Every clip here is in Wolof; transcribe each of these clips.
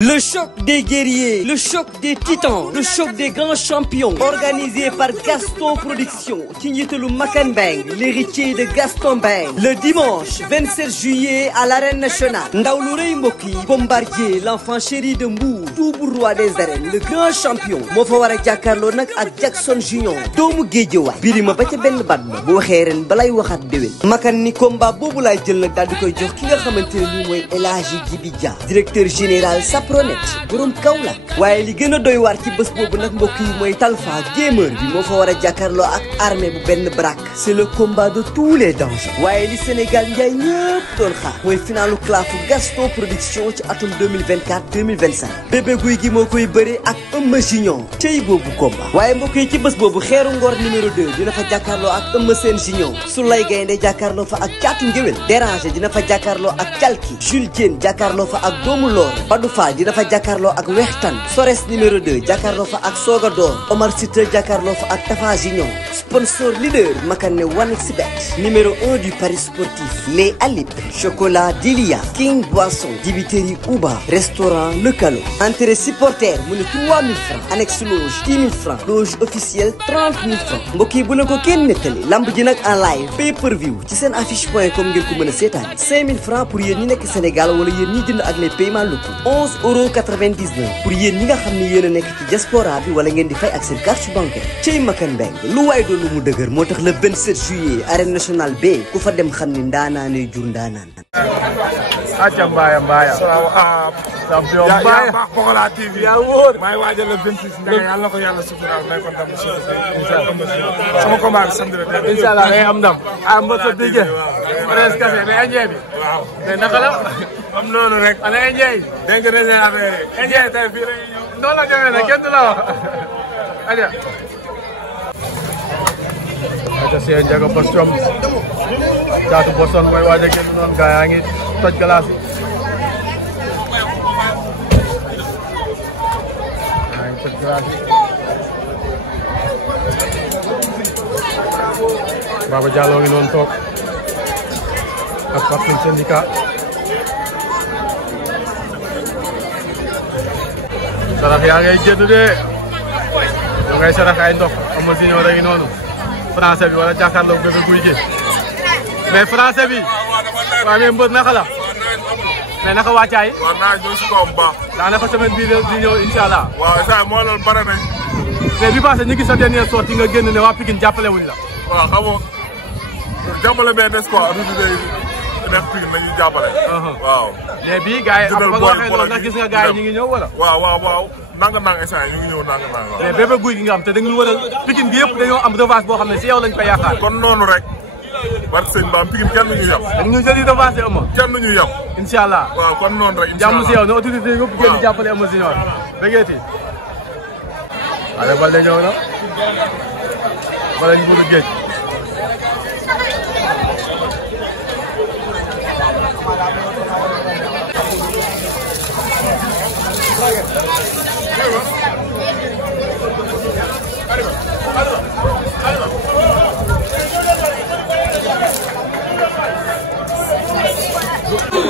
Le choc des guerriers, le choc des titans, le choc des grands champions, organisé par Gaston Production, ci njiitalu Makan Bang, l'héritier de Gaston Bang. Le dimanche 27 juillet à l'arène nationale. Ndaw lu rëy mbokk yi, Bombardier, l'enfant chéri de Mbour, double roi des arènes, le grand champion. moo fa war a jàkkaarloo nag ak Jackson Junior, doomu Géejawaay. Birima ba ca benn baat ba bu waxee ren balay waxaat déwén. Makan ni combat boobu laay jël nag daal di koy jox ki nga xamante ne nii mooy El Hadji Djibi Dia, directeur général Pronet borom Kaolack. waaye li gën a doy waar ci bés boobu nag mbokk yi mooy Talfa gamer bi moo fa war a jàkkaarloo ak armée bu benn brak. c'est le combat de tous les dangers. waaye li Sénégal njaay ñëpp doon xaar mooy finalu clafu Gaston Production ci atum 2024-2025. bébé guy gi moo koy bëre ak Eumeu Junior cey boobu combat. waaye mbokk yi ci bés boobu xeeru ngor numéro 2 dina fa jàkkaarloo ak Eumeu Sène Junior. Soulay Gaynde jàkkaarloo fa ak Caatu Ngéwél. Déranger dina fa jàkkaarloo ak Calki. Jules Diène jàkkaarloo fa ak Doomu Loor. Badou Fall dafa jàkkaarloo ak Wextan. Sores numéro 2 jàkkaarloo fa ak Sogador. Omar Sita jàkkaarloo fa ak Tafa Junior. sponsor leader Makane 1xBet. numéro 1 du Paris sportif. Les Alip. Chocolat Delia. King Boisson. Dibiteri Uba. Restaurant Le Calo. Entrée supporter mu ne 3000 francs. annexe loge 10 000 francs. loge officielle 30 000 francs. mbokk yi bu ne ko kenn nettali. lamb ji nag en live. pay per view ci seen affiche.com ngeen ko mën a seetaan. 5000 francs pour yéen ñi nekk Sénégal wala yéen ñi jënd ak les paiements locaux. 11,99 € pour yéen ñi nga xam ne yéen a nekk ci diaspora bi wala ngeen di fay ak seen carte bancaire. cey Makan Bang lu waay doon lu mu dëgër moo tax le 27 juillet arène nationale B ku fa dem xam ni ndaanaane jur ndaanaan. acca Mbaye. champion Mbaye yaa baax Pokola TV yaa wóor. maa ngi waajal le 26 ndax yàlla na ko yàlla suturaal may ko ndam sama combat bi samedi la. incha allah ngay am ndam. ah Mbassa Bigué. presque café mais Ndiaye bi. waaw mais naka la. am noonu rek. ana Ndiaye. dégg nga dañuy affaire yi. Ndiaye tey fii la ñuy ñëw. noonu la demee nag kenn du la wax. aja. aja Seye Ndiaga Bos Thiom. Caatu Boston mooy waaj a génn noonu gaa yaa ngi toj glace yi. yaa ngi toj glace yi. Baba Diallo ngi noonu toog. ak Pape syndicat. sarax yaa ngay génn de. ñu ngay sarax ay ndox Eumeu Junior a ngi noonu. français bi wala jàkkaarloo bébé guy gi. mais français bi. waaw mais mbër naka la. mais naka wàccaay. waaw naa ñëw si kawam baax. daanaka semaine bii di ñëw incha allah. waaw saa moo loolu bare nañ. mais bi passé ñu gis sa dernière sortie nga génn ne waa Pikine jàppale wuñ la. waaw xam nga jàppale benn espoir nekk Pikine nañuy jàppale. waaw. mais bii gars yi am ba nga waxee loolu nag gis nga gars yi ñu ngi ñëw wala. waaw. nanga instant ñu ngi ñëw nanga. mais bébé guy gi nga am te dañu war a Pikine gi yëpp dañoo am revanche boo xam ne si yow lañ koy yaakaar. kon noonu rek. barke sëñ Ba Pikine kenn ñu yab. dañu ñu jëli revanche Eumeu. kenn ñu yab. incha allah waaw kon noonu rek. incha allah jàmm si yow ne autorité yi yëpp génn jàppale Eumeu Junior. bëggeeti. allez Baldé ñëw na. bala ñu bëgg géej.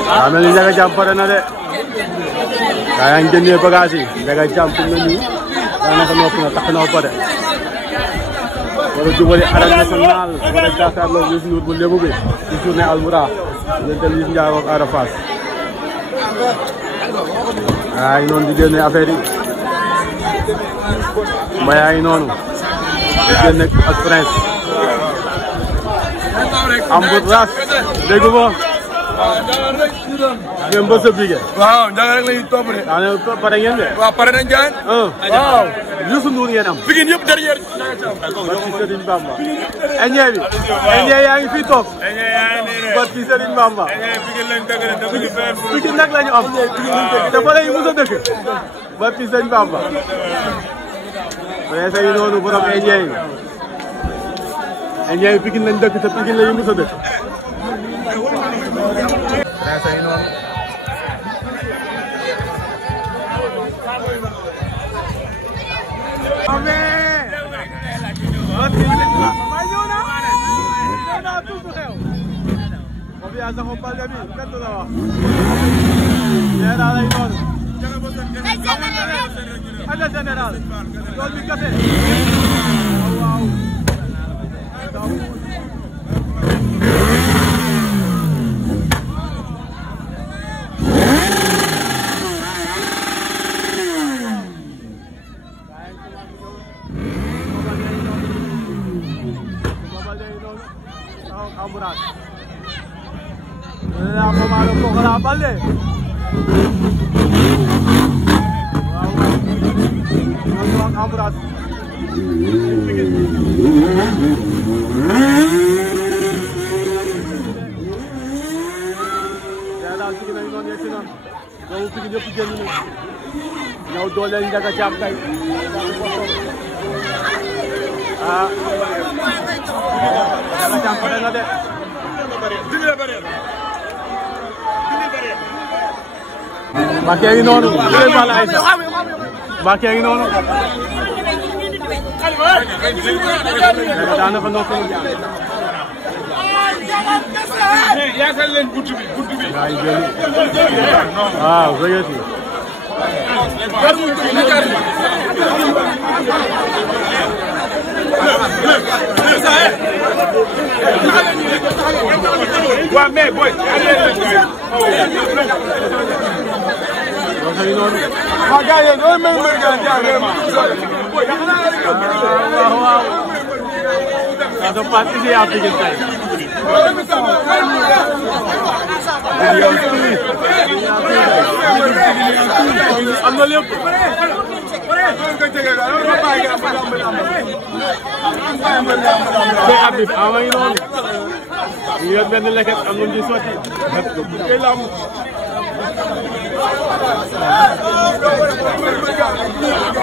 waaw mel ni Ndiaga Thiam pare na de gaa yaa ngi génnee bagage yi Ndiaga Thiam fi mu ne nii daanaka noppi na takk na ba pare war a jubali arène nationale war a jàkkaarloo Youssou Ndour bu Lébu bi ci journée Almoura diggante Liss Ndiago ak Ada Fass yaa ngi noonu di génne affaire yi Mbaye yaa ngi noonu di génne ak Prince am bu ras dégg nga ngeen Mbassa Bigué. waaw Ndiaga rek la ñuy topp de. waaw pare ngeen de. waaw pare nañ Ndiaye. waaw. Youssou Ndour ngeen am. Pikine yëpp derrière. barki Serigne Bamba. Ndiaye bi. Ndiaye yaa ngi fii toog. barki Serigne Bamba. Pikine nag la ñu am. te fa la ñu mos a dëkk. barki Serigne Bamba. mais say noonu borom Ndiaye. Ndiaye Pikine lañ dëkk te Pikine la ñu mos a dëkk. Confiance com o Baldé bi kenn du la wax. nee naa lay noonu. Allez général. Loolu bi café. Waaw. Ambulance. La pomada ko la balle. Waaw. Ambulance. Ya la ci nañ non yexi non. Do fi ñepp jël ñu. Ñaw dooleel Ndiaga Thiam tay. Ah. Ndiaga Thiam pare na de. Mbacke ngi noonu. Mbacke ngi noonu. Daan na fa nokku. Yaatal leen buntu bi. Ay jël. Waaw, wéyati. Waa mais boy waa gars yi loolu mel mel gars waaw ça passe ici à Pikine tey am na lépp tey Habib ama ngi noonu ñu yor benn leket am lu ci sotti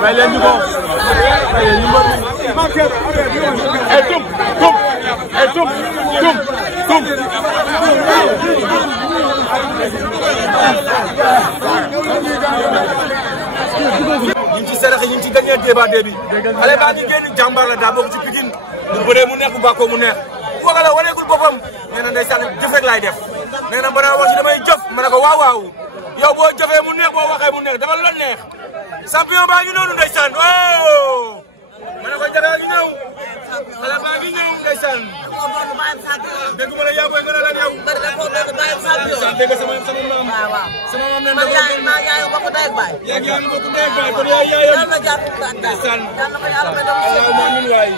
bay leen ñu ko bay leen ñu tum ñu ngi ci sarax yi ñu ngi ci dernier débat bi xale baa ngi génn jàmbaar la daa bokk ci Pikine bu bëree mu neex bu bàkkoo mu neex kooka la waneegul boppam nee na ndeysaan jëf rek laay def nee na balaa wax ci damay jëf ma ne ko waaw waaw yow boo jëfee mu neex boo waxee mu neex dafa la neex champion baa ngi noonu ndeysaan oh ma ne ko Ndiaga ngi ñëw xale baa ngi ñëw ndeysaan dégg ma la yaa koy gën a lan yow dégg sama maam sama maam nen dafa maa yaay bokk ndey ak baay yaa ngi bokk ndey ak baay kon yaay yaayam yàlla jàpp ndeysaan allahumma amin waay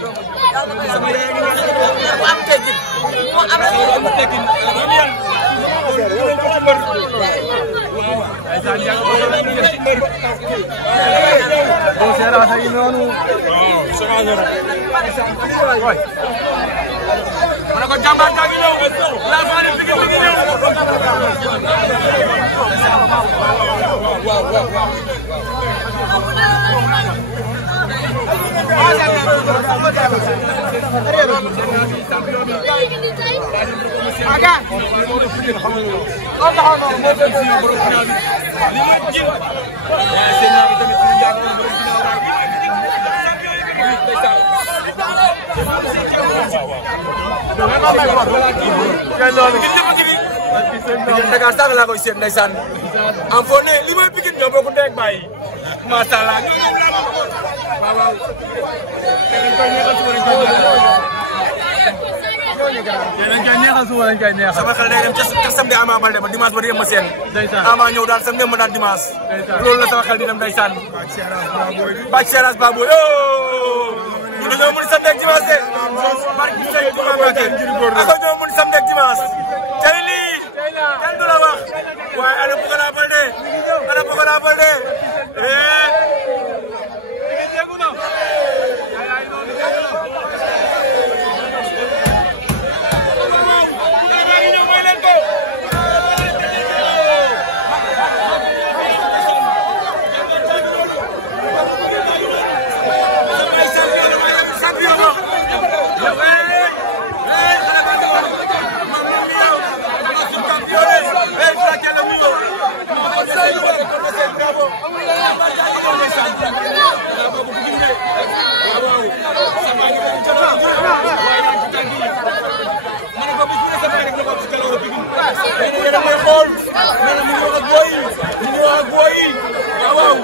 sama yaay ngi mu am teggin mu am teggin bon seera sa yi noonu mana ko jàmbaar gaa ngi ñëw la fa ne Pikine ngi ñëw aga Dakar sax laa koy seet ndeysaan am fo ne li may Pikine ñoo bokk ndey ak baay macha Allah waaw dañ koy neexal suba dañ koy neexal sama xel day dem ca samedi Ama Baldé ba dimanche ba di yem ma seen Ama ñëw daal samedi ma daal dimanche loolu la sama xel di dem ndeysaan Bac Seras Baboy ñu dañoo mën samedi ak dimanche barki Sëriñ Tuubaa Mbàkke ako ñoo mën samedi ak dimanche tey lii kenn du la wax waaye ana Pokola Baldé ana Pokola Baldé Wow,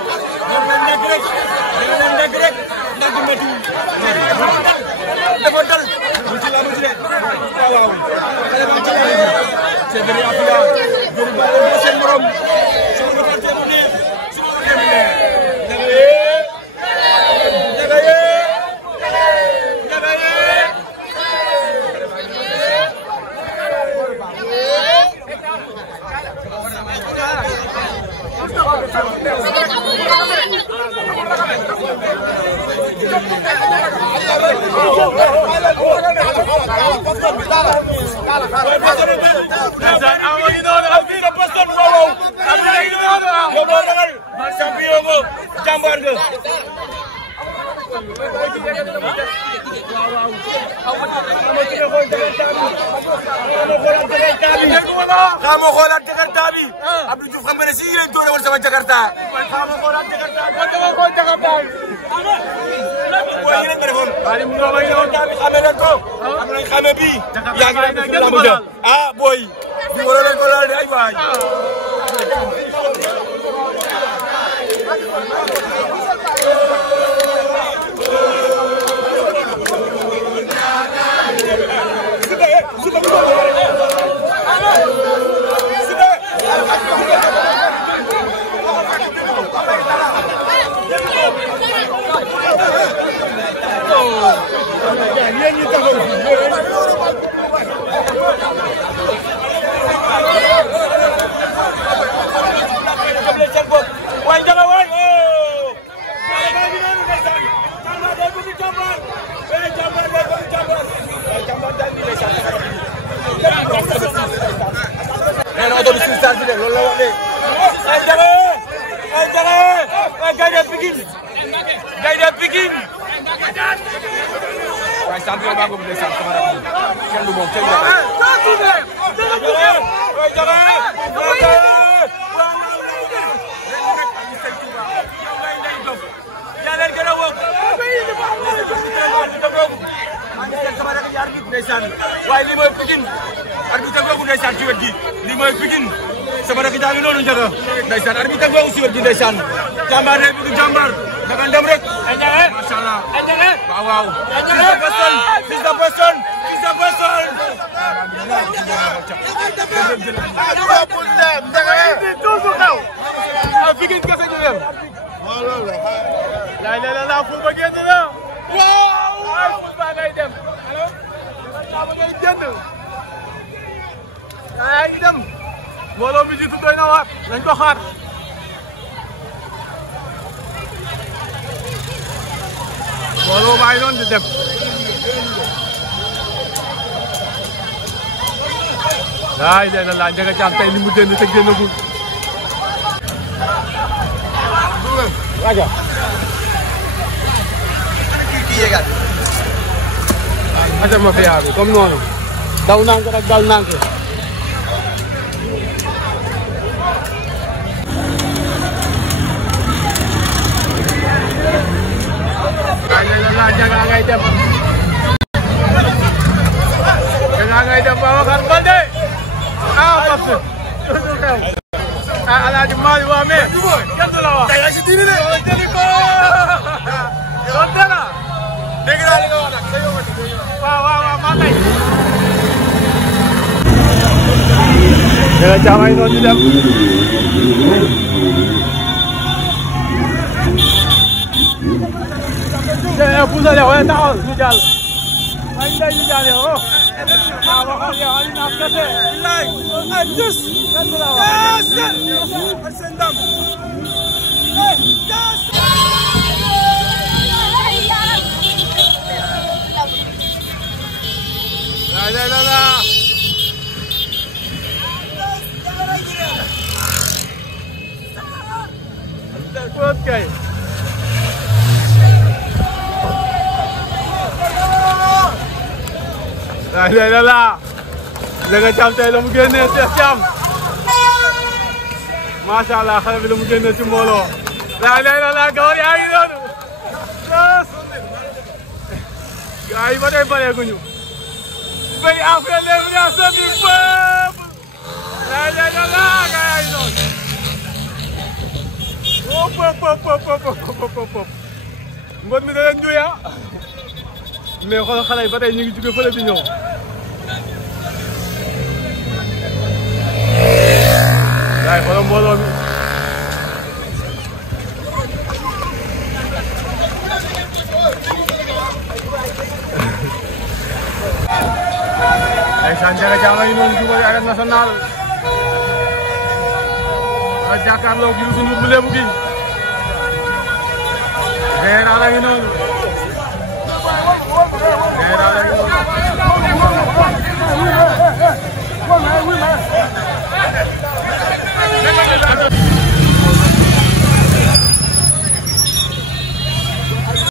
Kamu kholat Jakarta bi Abdou Diouf xam nga ne si leen doore won sama Jakarta kamu kholat Jakarta ko Jakarta way leen defon ali mu way non xamé leen ko am nañ xamé bi ya ngi lamb de ah boy bi wara leen ko laal de ay waay champion ba ko bu sa sama rek kenn du mom kenn du ya leen gëna wok sama rek yar nit ndeysaan waaye li mooy Pikine arbitre boobu ndeysaan ci wet gi li mooy Pikine sama rek jaa ngi noonu njëkk ndeysaan arbitre boobu ci wet gi ndeysaan jàmbaar ne bi jàmbaar daga ndam rek machallah waaw waaw fils de Boston Pikine kese ñu dem la fu ba génn na waaw ba ngay dem ba ngay génn ay dem mbooloo mi jiitu doy na waat nañ ko xaar mbooloo baa ngi doon di dem laay de la Ndiaga Thiam tey ni mu génn te génnagul raja aja ma fiya bi comme noonu daw nank rek dal nank la Ndiaga ngay dem Ndiaga ngay dem Babacar Baldé ah parce que Alaaji Malick waa mais kenn du la wax tey ci diine de jëli ko yoon dara dégg naa li nga wax nag waaw maa tey Ndiaga Thiam ay noonu di dem puusal yow waaye taxawal ñu jàll ay ndey ñu jàll yow waaw waxal yow ay naaf kese ay tus kenn du la wax seen ndam la okay la Ndiaga Thiam tey la mu génnee Cheikh Thiam macha allah xale bi la mu génnee ci mbooloo la gawar yaa ngi noonu gaa yi ba tey bareeguñu bay affaire l'élimination du peuple gaa yaa ngi noonu mbot mi da leen ñuya mais xoolal xale yi ba tey ñu ngi jóge fële di ñëw waaye xoolal mbooloo mi ndeysaan Ndiaga Thiam a ngi noonu jubali arène nationale a jàkkaarloo gi Youssou Ndour bu Lebu gi Général a ngi noonu Général